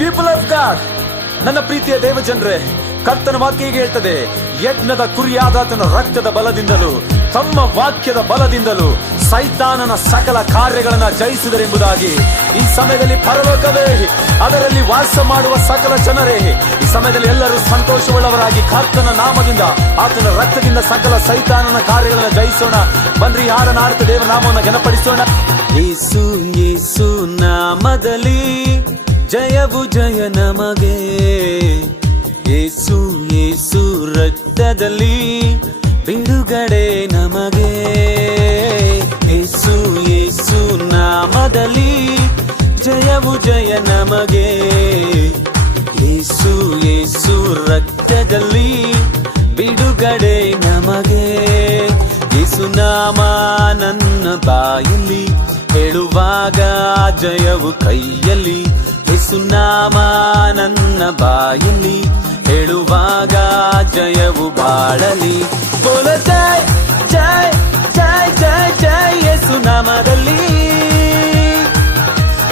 People of god, ನನ್ನ ಪ್ರೀತಿಯ ದೇವಜನರೇ, ಕರ್ತನ ವಾಕ್ಯ ಹೀಗೆ ಹೇಳ್ತದೆ, ಯಜ್ಞದ ಕುರಿಯಾದಾತನ ರಕ್ತದ ಬಲದಿಂದಲೂ ತಮ್ಮ ವಾಕ್ಯದ ಬಲದಿಂದಲೂ ಸೈತಾನನ ಸಕಲ ಕಾರ್ಯಗಳನ್ನ ಜಯಿಸಿದರೆಂಬುದಾಗಿ. ಈ ಸಮಯದಲ್ಲಿ ಪರಲೋಕವೇ, ಅದರಲ್ಲಿ ವಾಸ ಮಾಡುವ ಸಕಲ ಜನರೇ, ಈ ಸಮಯದಲ್ಲಿ ಎಲ್ಲರೂ ಸಂತೋಷವುಳ್ಳವರಾಗಿ ಕರ್ತನ ನಾಮದಿಂದ, ಆತನ ರಕ್ತದಿಂದ ಸಕಲ ಸೈತಾನನ ಕಾರ್ಯಗಳನ್ನ ಜಯಿಸೋಣ. ಬನ್ರಿ, ಹಾಡನ ಆಡ್ತ ದೇವರ ನಾಮವನ್ನು ಘನಪಡಿಸೋಣ. ಯೇಸು ಯೇಸು ನಾಮದಲ್ಲಿ ಜಯವು ಜಯ ನಮಗೆ, ಯೇಸು ಯೇಸು ರಕ್ತದಲ್ಲಿ ಬಿಡುಗಡೆ ನಮಗೆ, ಯೇಸು ಯೇಸು ನಾಮದಲ್ಲಿ ಜಯವು ಜಯ ನಮಗೆ, ಯೇಸು ಯೇಸು ರಕ್ತದಲ್ಲಿ ಬಿಡುಗಡೆ ನಮಗೆ. ಯೇಸು ನಾಮ ನನ್ನ ಬಾಯಲ್ಲಿ ಹೇಳುವಾಗ ಜಯವು ಕೈಯಲ್ಲಿ, ಯೇಸು ನಾಮ ನನ್ನ ಬಾಯಲ್ಲಿ ಹೇಳುವಾಗ ಜಯವು ಬಾಳಲಿ. ಬೋಲ ಜೈ ಜೈ ಜೈ ಜೈ ಜೈ ಯೇಸು ನಾಮದಲ್ಲಿ,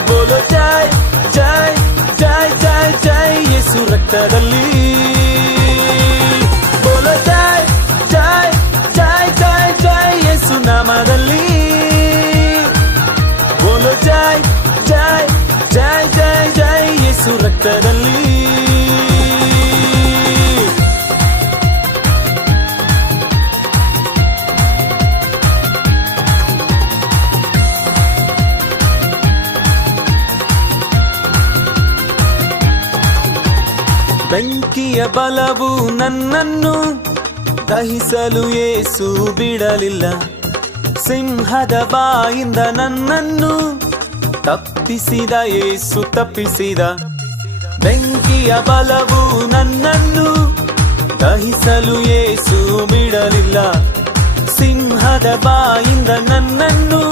ಬೋಲ ಜೈ ಜೈ ಜೈ ಜೈ ಜೈ ಯೇಸು ರಕ್ತದಲ್ಲಿ, ಬೋಲ ಜೈ ಜೈ ಜೈ ಜೈ ಜೈ ಯೇಸು ನಾಮದಲ್ಲಿ, ಬೋಲ ಜೈ ಜೈ ಜೈ ಜೈ ಜೈ ಯೇಸು ರಕ್ತದಲ್ಲಿ. ಬೆಂಕಿಯ ಬಲವು ನನ್ನನ್ನು ದಹಿಸಲು ಯೇಸು ಬಿಡಲಿಲ್ಲ, ಸಿಂಹದ ಬಾಯಿಂದ ನನ್ನನ್ನು ತಪ್ಪಿಸಿದ ಯೇಸು ತಪ್ಪಿಸಿದ. ಬೆಂಕಿಯ ಬಲವು ನನ್ನನ್ನು ದಹಿಸಲು ಯೇಸು ಬಿಡಲಿಲ್ಲ, ಸಿಂಹದ ಬಾಯಿಂದ ನನ್ನನ್ನು